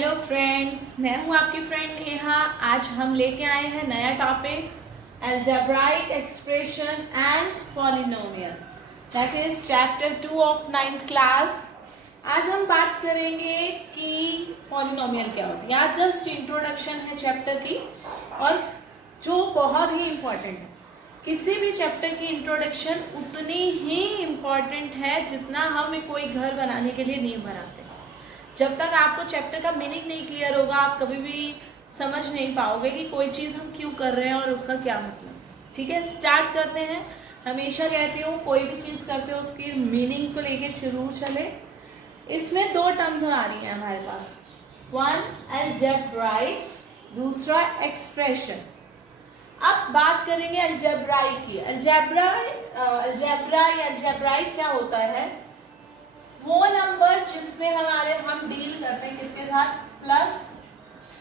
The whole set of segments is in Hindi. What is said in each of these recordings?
हेलो फ्रेंड्स, मैं हूं आपकी फ्रेंड नेहा। आज हम लेके आए हैं नया topic algebraic expression and polynomial, that is chapter 2 of 9th class. आज हम बात करेंगे कि पॉलिनोमियल क्या होती है। आज जस्ट इंट्रोडक्शन है चैप्टर की, और जो बहुत ही इम्पोर्टेंट है। किसी भी चैप्टर की इंट्रोडक्शन उतनी ही इम्पोर्टेंट है जितना हम कोई घर बनाने के लिए नींव बनाते हैं। जब तक आपको चैप्टर का मीनिंग नहीं क्लियर होगा, आप कभी भी समझ नहीं पाओगे कि कोई चीज़ हम क्यों कर रहे हैं और उसका क्या मतलब। ठीक है, स्टार्ट करते हैं। हमेशा कहती हूँ कोई भी चीज़ करते हो उसकी मीनिंग को लेके जरूर चले। इसमें दो टर्म्स आ रही हैं हमारे पास, वन अलजेब्राइक, दूसरा एक्सप्रेशन। अब बात करेंगे अलजेब्राइक की। अलजेब्रा या अलजेब्राइक क्या होता है? वो नंबर जिसमें हम डील करते हैं किसके साथ? प्लस,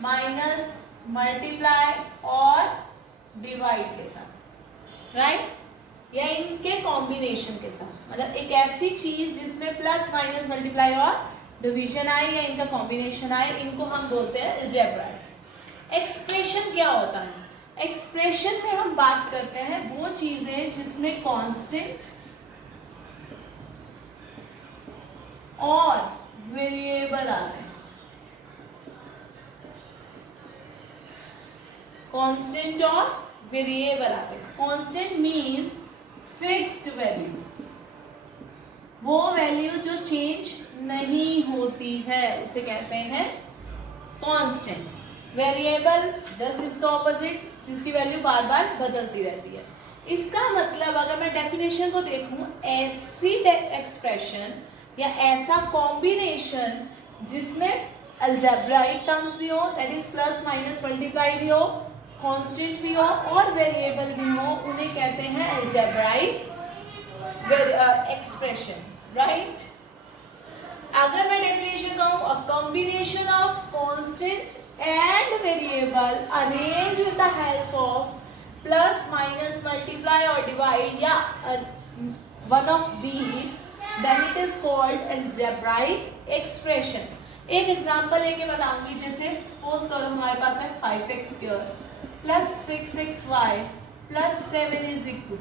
माइनस, मल्टीप्लाई और डिवाइड के साथ, राइट? या इनके कॉम्बिनेशन के साथ। मतलब एक ऐसी चीज जिसमें प्लस, माइनस, मल्टीप्लाई और डिवीजन आए या इनका कॉम्बिनेशन आए, इनको हम बोलते हैं अलजेब्राइक। एक्सप्रेशन क्या होता है? एक्सप्रेशन में हम बात करते हैं वो चीजें जिसमें कांस्टेंट और वेरिएबल आ रहे हैं। कांस्टेंट और वेरिएबल आ रहे हैं। कांस्टेंट मींस फिक्स्ड वैल्यू, वो वैल्यू जो चेंज नहीं होती है उसे कहते हैं कांस्टेंट। वेरिएबल जस्ट इसका ऑपोजिट, जिसकी वैल्यू बार बार बदलती रहती है। इसका मतलब अगर मैं डेफिनेशन को देखूं, ऐसी एक्सप्रेशन या ऐसा कॉम्बिनेशन जिसमें अलजेब्राइक टर्म्स भी हो, that is plus, minus, multiply भी हो, कांस्टेंट भी हो और वेरिएबल भी हो, उन्हें कहते हैं अलजेब्राइक एक्सप्रेशन, राइट? अगर मैं डेफिनेशन कहूं, a combination of constant and variable arrange with the help of plus, minus, multiply और डिवाइड या one of these, then it is called algebraic expression। एक एग्जांपल लेके बताऊंगी। जैसे सपोज करो हमारे पास है 5x square plus 6xy plus 7 is equal.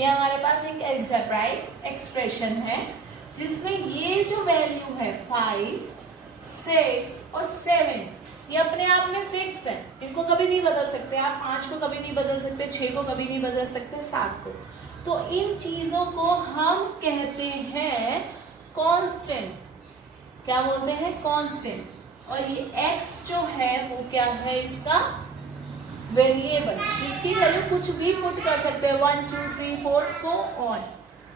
ये हमारे पास एक algebraic एक्सप्रेशन है जिसमें ये जो वैल्यू है 5, 6 और 7, ये अपने आप में फिक्स है। इनको कभी नहीं बदल सकते आप। 5 को कभी नहीं बदल सकते, 6 को कभी नहीं बदल सकते, 7 को। तो इन चीजों को हम कहते हैं कांस्टेंट। क्या बोलते हैं? कांस्टेंट। और ये x जो है वो क्या है? इसका वेरिएबल, जिसकी वैल्यू कुछ भी पुट कर सकते हैं, 1, 2, 3, 4 सो ऑन।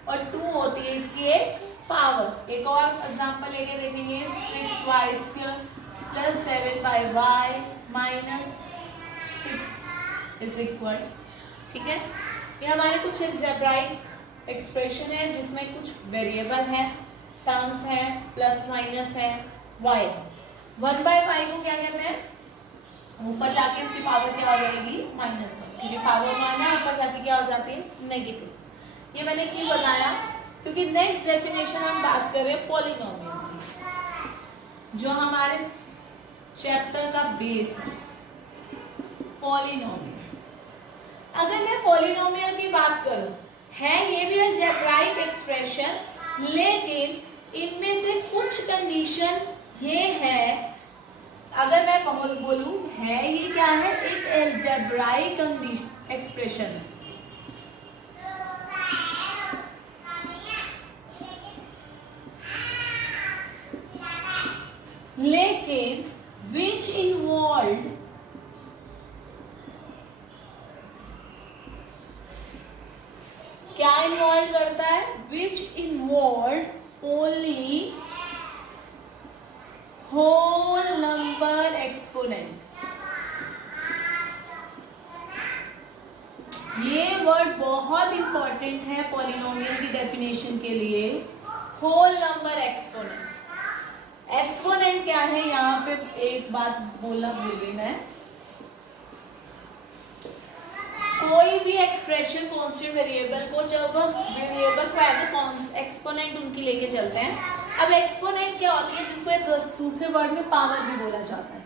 और 2 होती है इसकी एक पावर। एक और एग्जांपल लेके देखेंगे, 6y square plus 7y minus 6 is equal. ठीक है, ये हमारे कुछ अलजेब्राइक एक्सप्रेशन है जिसमें कुछ वेरिएबल है, टर्म्स है, प्लस माइनस है, y। 1/y को क्या कहते हैं? ऊपर जाके इसकी पावर क्या हो जाएगी? -1, क्योंकि पावर 1 है, ऊपर जाके क्या हो जाती है? नेगेटिव। ये मैंने क्यों बताया? क्योंकि नेक्स्ट डेफिनेशन हम बात करें पॉलिनोमियल की, जो हमारे चैप्टर का बेस है, पॉलिनोमियल। अगर मैं पॉलिनोमियल की बात करूं, है ये भी अलजेब्राइक एक्सप्रेशन, लेकिन इनमें से कुछ कंडीशन ये है। अगर मैं बोलूं है ये क्या है? एक अलजेब्राइक एक्सप्रेशन, लेकिन विच इन्वॉल्व क्या इन्वॉल्व करता है? Which involve only whole number exponent. ये वर्ड बहुत इंपॉर्टेंट है पॉलिनोमियल की डेफिनेशन के लिए। Whole number exponent. एक्सपोनेंट क्या है? यहाँ पे एक बात बोलना भूल गई मैं। कोई भी एक्सप्रेशन कांस्टेंट वेरिएबल को, जब वेरिएबल को एज ए एक्सपोनेंट उनकी लेके चलते हैं, अब एक्सपोनेंट क्या होती है, जिसको दूसरे वर्ड में पावर भी बोला जाता है,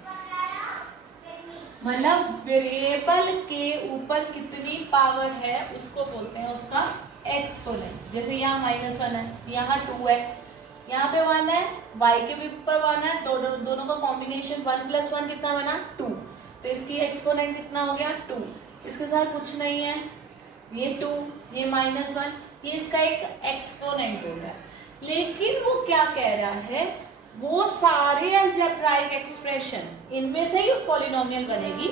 मतलब वेरिएबल के ऊपर कितनी पावर है उसको बोलते हैं उसका एक्सपोनेंट। जैसे यहाँ -1 है, यहाँ 2 है, यहाँ पे 1 है, y के भी ऊपर 1 है, दोनों का कॉम्बिनेशन 1 + 1 कितना बना 2, तो इसकी एक्सपोनेंट कितना हो गया 2। इसके साथ कुछ नहीं है, ये 2, ये -1, ये इसका एक एक्सपोनेंट होता है। लेकिन वो क्या कह रहा है, वो सारे अलजेब्राइक एक्सप्रेशन इनमें से ही पॉलिनोमियल बनेगी,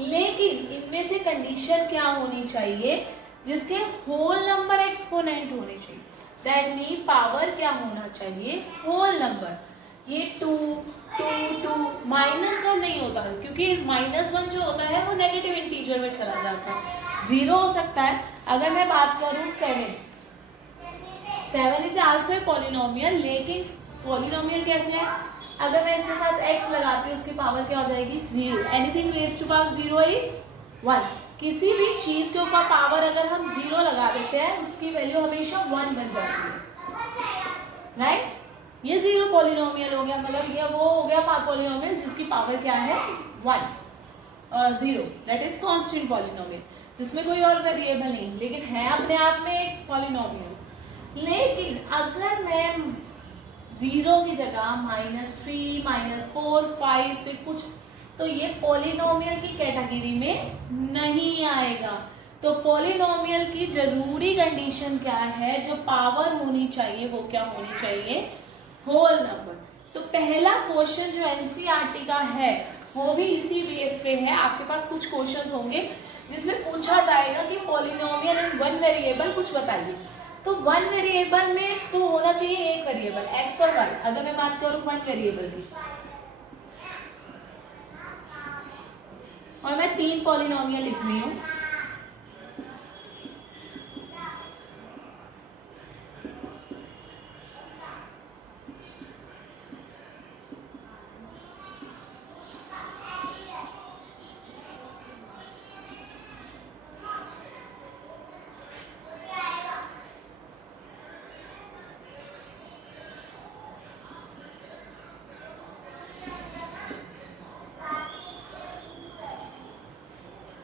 लेकिन इनमें से कंडीशन क्या होनी चाहिए, जिसके होल नंबर एक्सपोनेंट होने चाहिए। दैट मीन पावर क्या होना चाहिए, होल नंबर। ये 2 2 2 -1 नहीं होता, क्योंकि -1 जो होता है वो नेगेटिव इंटीजर में चला जाता है, 0 हो सकता है। अगर मैं बात करूं 7 इज आल्सो ए पॉलिनोमियल, लेकिन पॉलिनोमियल कैसे है, अगर मैं इसके साथ x लगाती हूँ उसकी पावर क्या हो जाएगी 0। Anything raise to power 0 is 1। किसी भी चीज के ऊपर पावर अगर हम 0 लगा देते हैं उसकी वैल्यू हमेशा 1 बन जाती है, राइट। ये 0 पॉलिनोमियल हो गया, मतलब ये वो हो गया पॉलिनोमियल जिसकी पावर क्या है 1 0, दैट इज कांस्टेंट पॉलिनोमियल, जिसमें कोई और वेरिएबल नहीं, लेकिन है अपने आप में एक पॉलिनोमियल। लेकिन अगर मैं 0 की जगह -3 -4 5 से कुछ, तो ये पॉलिनोमियल की कैटेगरी में नहीं आएगा। तो पॉलिनोमियल की जरूरी कंडीशन क्या है, जो पावर होनी चाहिए वो क्या होनी चाहिए, होल नंबर। तो पहला क्वेश्चन जो एनसीईआरटी का है वो भी इसी बेस पे है। आपके पास कुछ क्वेश्चंस होंगे जिसमें पूछा जाएगा कि पॉलिनोमियल इन वन वेरिएबल कुछ बताइए। तो वन वेरिएबल में तो होना चाहिए एक वेरिएबल x और y। अगर मैं बात करूं वन वेरिएबल की, और मैं 3 पॉलिनोमियल लिख रही हूं,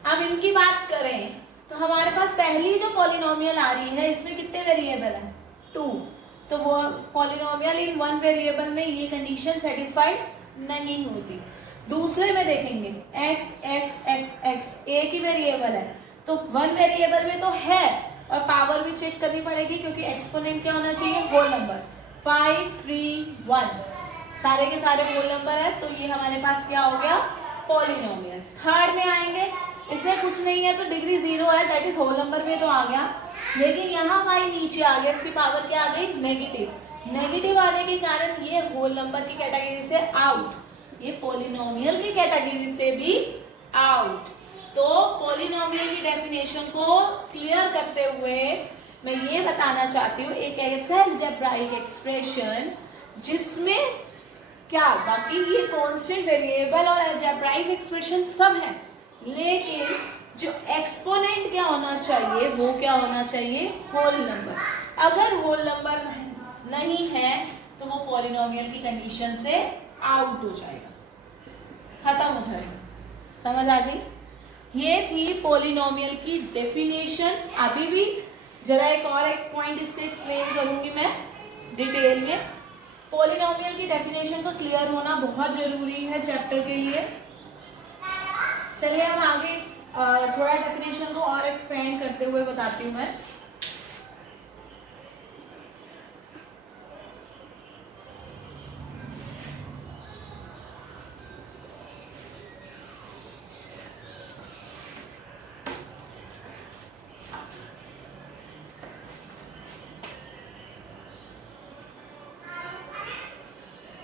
अब इनकी बात करें तो हमारे पास पहली जो पॉलिनोमियल आ रही है इसमें कितने वेरिएबल है 2। तो वो पॉलिनोमियल इन वन वेरिएबल में ये कंडीशन सेटिस्फाइड नहीं होती। दूसरे में देखेंगे x x x x एक ही वेरिएबल है, तो वन वेरिएबल में तो है और पावर भी चेक करनी पड़ेगी, क्योंकि एक्सपोनेंट क्या होना चाहिए, होल नंबर। 5 3 1 सारे के सारे होल नंबर है, तो ये हमारे पास क्या हो गया, पॉलिनोमियल। थर्ड में आएंगे, इसमें कुछ नहीं है तो डिग्री 0 है, दैट इज होल नंबर में तो आ गया, लेकिन यहाँ y नीचे आ गया, इसकी पावर क्या आ गई, नेगेटिव। नेगेटिव आने के कारण ये होल नंबर की कैटेगरी से आउट, ये पॉलिनोमियल की कैटेगरी से भी आउट। तो पॉलिनोमियल की डेफिनेशन को क्लियर करते हुए मैं ये बताना चाहती हूँ, एक ऐसा अलजेब्राइक एक्सप्रेशन जिसमें क्या, बाकी ये कांस्टेंट वेरिएबल और अलजेब्राइक एक्सप्रेशन सब है, लेकिन जो एक्सपोनेंट क्या होना चाहिए, वो क्या होना चाहिए, होल नंबर। अगर होल नंबर नहीं है तो वो पॉलिनोमियल की कंडीशन से आउट हो जाएगा, खत्म हो जाएगा। समझ आ गई? ये थी पॉलिनोमियल की डेफिनेशन। अभी भी जरा एक पॉइंट इससे एक्सप्लेन करूंगी मैं डिटेल में। पॉलिनोमियल की डेफिनेशन को क्लियर होना बहुत जरूरी है चैप्टर के लिए। चलिए हम आगे थोड़ा डेफिनेशन को और एक्सपेंड करते हुए बताती हूँ मैं।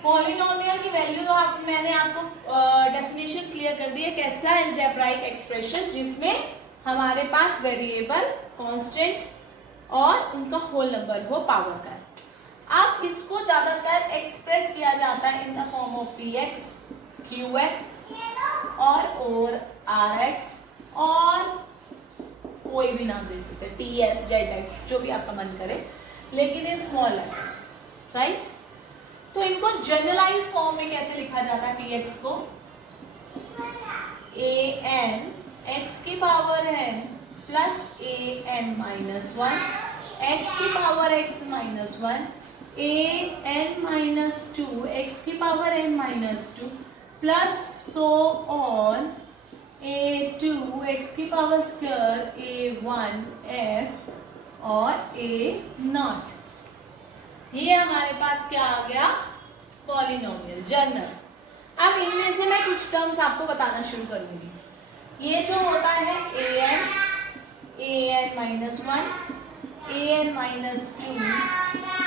पॉलिनोमियल की वैल्यू तो मैंने आपको डेफिनेशन क्लियर कर दी है, कैसा अलजेब्राइक एक्सप्रेशन जिसमें हमारे पास वेरिएबल, कांस्टेंट और उनका होल नंबर हो पावर का है। अब इसको ज्यादातर एक्सप्रेस किया जाता है in the form of px, qx और rx, और कोई भी नाम दे सकते हैं, ts, zx, जो भी आपका मन करे, लेकिन इन स्मॉल लेटर्स, राइट। तो इनको जनरलाइज फॉर्म में कैसे लिखा जाता है px को? an x की पावर है प्लस an माइनस 1 x की power x minus 1 an minus 2 x की power n minus 2 plus so on a2 x की पावर स्क्वायर a1 x और a0। ये हमारे पास क्या आ गया? Polynomial general. अब इनमें से मैं कुछ टर्म्स आपको बताना शुरू करूंगी। ये जो होता है an minus 1 an minus 2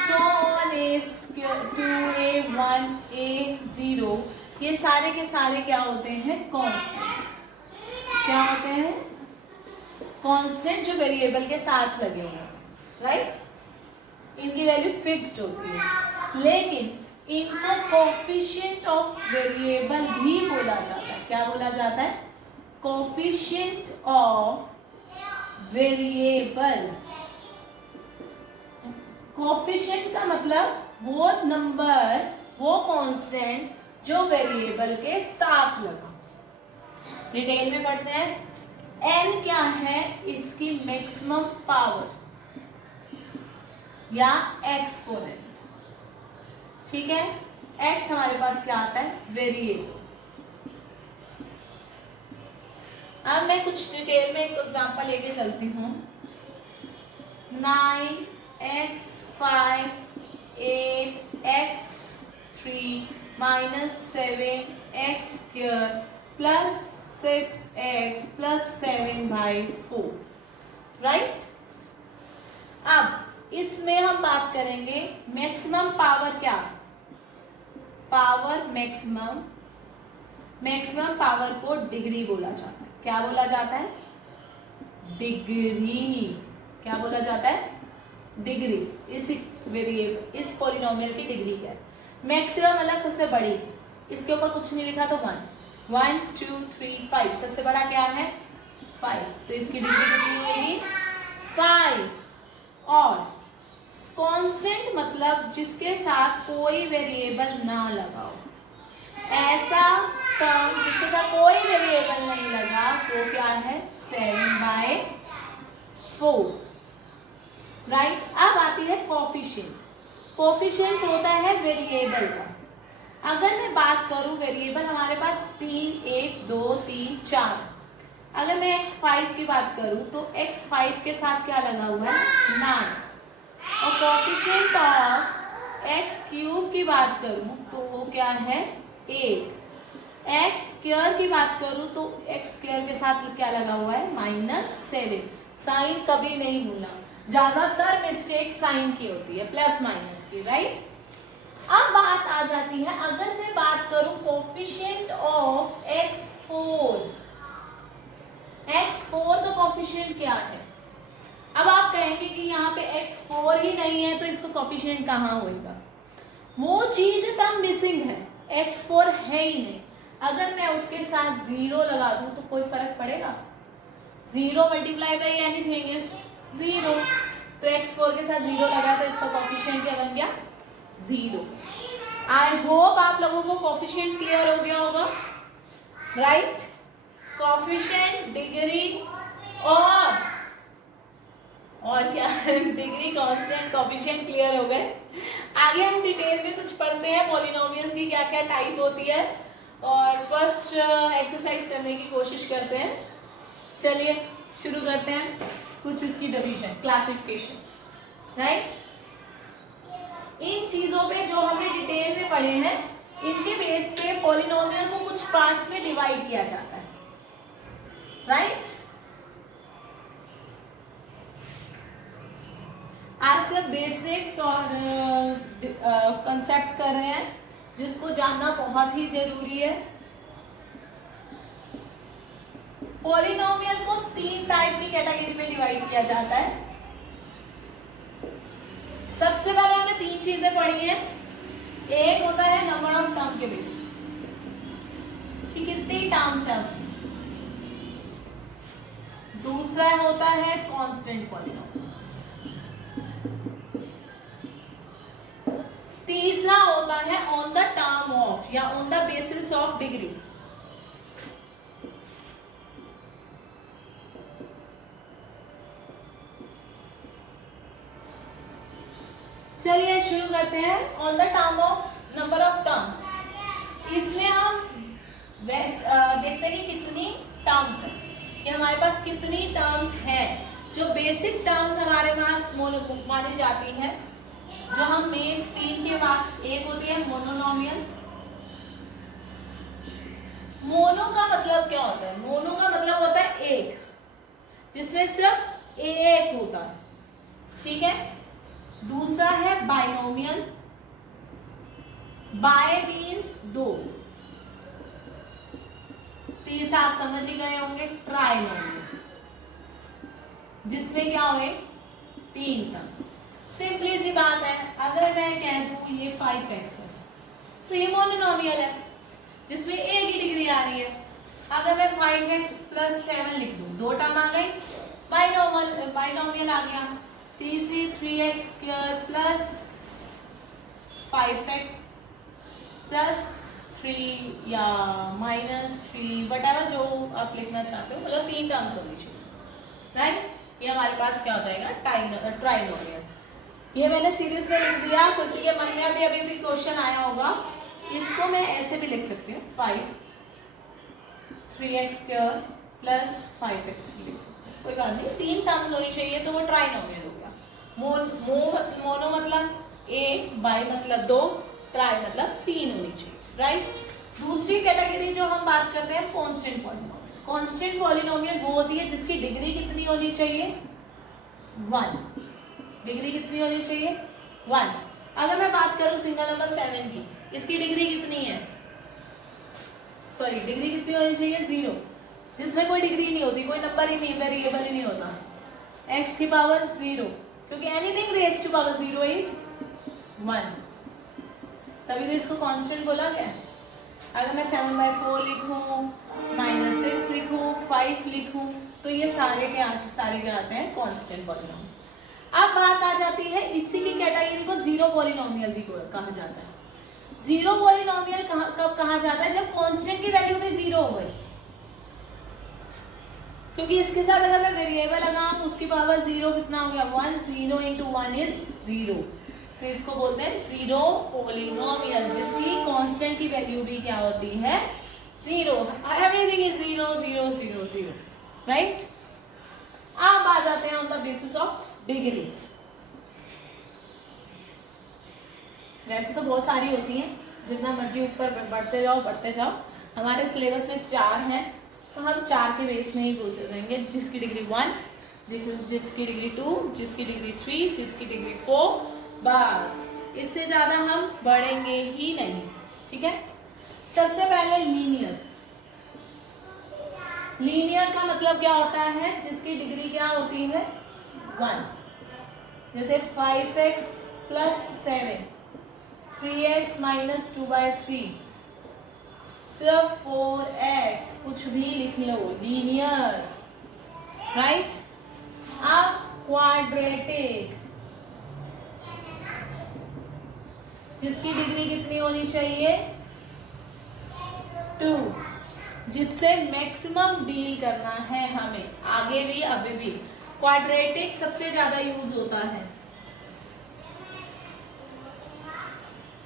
so on a2 a1 a0, ये सारे के सारे क्या होते हैं? कांस्टेंट। क्या होते हैं? कांस्टेंट जो वेरिएबल के साथ लगे हुए हैं, राइट? इनकी वैल्यू फिक्स्ड होती है, लेकिन इनको कोफिशिएंट ऑफ वेरिएबल भी बोला जाता है। क्या बोला जाता है? Coefficient of variable. कोफिशिएंट का मतलब वो नंबर, वो कांस्टेंट जो वेरिएबल के साथ लगा। डिटेल में पढ़ते हैं। n क्या है? इसकी मैक्सिमम पावर या एक्सपोनेंट, ठीक है? x हमारे पास क्या आता है? वेरिएबल। अब मैं कुछ डिटेल में एक एग्जांपल लेके चलती हूँ। 9x 5 8 x 3 minus 7x square plus 6x plus 7/4, right? अब इसमें हम बात करेंगे मैक्सिमम पावर। क्या पावर? मैक्सिमम पावर को डिग्री बोला जाता है। क्या बोला जाता है? डिग्री। क्या बोला जाता है? डिग्री। इस वेरिएबल, इस पॉलिनोमियल की डिग्री क्या है? मैक्सिमम मतलब सबसे बड़ी, इसके ऊपर कुछ नहीं लिखा तो 1 1 2 3 5, सबसे बड़ा क्या है? 5, तो इसकी डिग्री कितनी होगी? 5। और कांस्टेंट मतलब जिसके साथ कोई वेरिएबल ना लगा हो। ऐसा टर्म जिसके साथ कोई वेरिएबल नहीं लगा वो क्या है? 7/4, राइट? अब आती है कोफिशिएंट। कोफिशिएंट होता है वेरिएबल का। अगर मैं बात करूं, वेरिएबल हमारे पास 3 1 2 3 4। अगर मैं x5 की बात करूं तो x5 के साथ क्या लगा हुआ है? 9। और कोफिशिएंट ऑफ x³ की बात करूं तो वो क्या है? 8। x² की बात करूं तो x² के साथ क्या लगा हुआ है? -7। साइन कभी नहीं भूलना, ज्यादातर मिस्टेक साइन की होती है, प्लस माइनस की, राइट? अब बात आ जाती है, अगर मैं बात करूं कोफिशिएंट ऑफ x4, x4 का कोफिशिएंट क्या है? अब आप कहेंगे कि यहाँ पे x4 ही नहीं है तो इसका कोफिशिएंट कहाँ होगा? वो चीज टर्म मिसिंग है, x4 है ही नहीं। अगर मैं उसके साथ 0 लगा दूं तो कोई फर्क पड़ेगा? 0 मल्टीप्लाई बाई एनीथिंग इज 0, तो x4 के साथ 0 लगा तो इसका कोफिशिएंट क्या बन गया? 0। आई होप आप लोगों को कोफिशिएंट क्लियर हो गया होगा, राइट? कोफिशिएंट, डिग्री और क्या? डिग्री, कांस्टेंट, कोफिशिएंट क्लियर हो गए। आगे हम डिटेल में कुछ पढ़ते हैं पॉलिनोमियल्स की क्या क्या टाइप होती है, और फर्स्ट एक्सरसाइज करने की कोशिश करते हैं। चलिए शुरू करते हैं। कुछ इसकी डिवीजन, क्लासिफिकेशन, राइट? इन चीजों पे जो हमने डिटेल में पढ़े हैं, इनके बेस पे पॉलिनोमियल को कुछ पार्ट्स में डिवाइड किया जाता है, राइट? आज सिर्फ बेसिक्स और कंसेप्ट कर रहे हैं, जिसको जानना बहुत ही जरूरी है। पॉलिनोमियल को 3 टाइप की कैटेगरी में डिवाइड किया जाता है। सबसे पहले हमने 3 चीजें पढ़ी हैं। एक होता है नंबर ऑफ टर्म के बेस कि कितनी टर्म्स है उसमें। दूसरा होता है कांस्टेंट पॉलिनोमियल। तीसरा होता होता है ऑन द टर्म ऑफ या on the basis of degree. चलिए शुरू करते हैं। On the term of number of terms, इसमें हम देखते हैं कि कितनी टर्म्स है, कि हमारे पास कितनी टर्म्स हैं। जो बेसिक टर्म्स हमारे पास मानी जाती है, जो हम मेन तीन के बाद एक होती है मोनोनोमियल। मोनो का मतलब क्या होता है? मोनो का मतलब होता है एक, जिसमें सिर्फ एक होता है, ठीक है। दूसरा है बाइनोमियल, बाय मीन्स दो। तीसरा आप समझ ही गए होंगे ट्राइनोमियल, जिसमें क्या हुए तीन टर्म्स। सिंपली सी बात है, अगर मैं कह दूं ये 5x है तो ये मोनोनोमियल है जिसमें एक ही डिग्री आ रही है। अगर मैं 5x + 7 लिख दूं, दो टर्म आ गई, बाइनोमियल आ गया। तीसरी 3x² + 5x + 3 या -3, वटएवर जो आप लिखना चाहते हो, मतलब तीन टर्म्स होनी चाहिए, राइट। ये हमारे पास क्या हो जाएगा ट्राइनोमियल। ये मैंने सीरीज में लिख दिया, किसी के मन में अभी भी क्वेश्चन आया होगा। इसको मैं ऐसे भी लिख सकती हूँ, 3x² + 5x भी लिख सकते हैं, कोई बात नहीं। तीन टर्म्स होनी चाहिए तो वो ट्राइनोमियल हो गया। मोनो मतलब एक, बाई मतलब दो, ट्राई मतलब तीन होनी चाहिए, राइट। दूसरी कैटेगरी जो हम बात करते हैं कांस्टेंट पॉलिनोमियल। कांस्टेंट पॉलिनोमियल वो होती है जिसकी डिग्री कितनी होनी चाहिए? 1। डिग्री कितनी होनी चाहिए? 1। अगर मैं बात करूं सिंगल नंबर 7 की, इसकी डिग्री कितनी है? सॉरी, डिग्री कितनी होनी चाहिए? 0, जिसमें कोई डिग्री नहीं होती, कोई नंबर ही नहीं, वेरिएबल ही नहीं होता। x की पावर 0, क्योंकि anything raised to power 0 is 1, तभी तो इसको कांस्टेंट बोला गया। अगर मैं 7/4 लिखूं, -6 लिखूं, 5 लिखूं, तो ये सारे के आते हैं कांस्टेंट पॉलिनोमियल। अब बात आ जाती है, इसी की कैटेगरी को जीरो पॉलिनोमियल भी कहा जाता है। जीरो पॉलिनोमियल कब कहा जाता है? जब कांस्टेंट की वैल्यू में 0 हो गई, क्योंकि इसके साथ अगर मैं वेरिएबल लगाऊं, उसकी पावर 0 कितना हो गया? 1। 0 × 1 इज 0, तो इसको बोलते हैं जीरो पॉलिनोमियल, जिसकी कांस्टेंट की वैल्यू भी क्या होती है? 0। Everything is 0 0 0 0, right. अब आ जाते हैं on the basis of degree. वैसे तो बहुत सारी होती हैं, जितना मर्जी ऊपर बढ़ते जाओ। हमारे सिलेबस में 4 हैं, तो हम 4 के बेस में ही पूछ रहेंगे। जिसकी डिग्री 1, जिसकी डिग्री 2, जिसकी डिग्री 3, जिसकी डिग्री 4, बस। इससे ज्यादा हम बढ़ेंगे ही नहीं, ठीक है। सबसे पहले लीनियर। लीनियर का मतलब क्या होता है? जिसकी डिग्री क्या होती है? 1। जैसे 5x + 7, 3x - 2/3, सिर्फ 4x, कुछ भी लिख लो, लीनियर, राइट। अब क्वाड्रेटिक, जिसकी डिग्री कितनी होनी चाहिए? 2, जिससे मैक्सिमम डील करना है हमें, आगे भी अभी भी। क्वाड्रेटिक सबसे ज्यादा यूज होता है,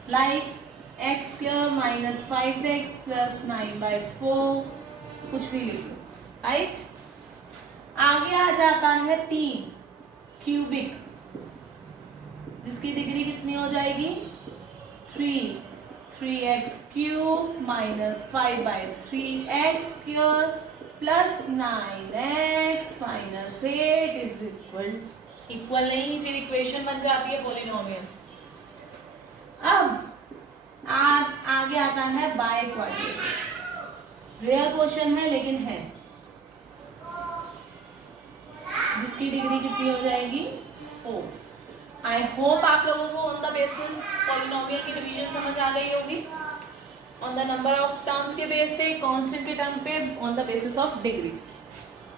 लाइक x² - 5x + 9/4, कुछ भी लिख लो, राइट। आगे आ जाता है 3, क्यूबिक, जिसकी डिग्री कितनी हो जाएगी? 3। 3x³ - 5/3x² + 9x - 8 is equal नहीं, फिर इक्वेशन बन जाती है पॉलिनोमियल। अब आगे आता है बाय क्वाड्रेटिक। रेयर क्वेश्चन है लेकिन है, जिसकी डिग्री कितनी हो जाएगी? 4। आई होप आप लोगों को ऑन द बेसिस पॉलिनोमियल की डिवीजन समझ आ गई होगी। On the number of terms के बेस पे, कांस्टेंट के टर्म पे, on the basis of degree.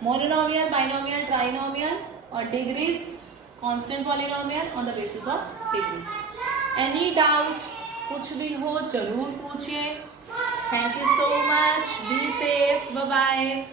Mononomial, binomial, trinomial, और degrees constant polynomial on the basis of degree. Any doubt? कुछ भी हो जरूर पूछिए। Thank you so much, be safe, bye bye.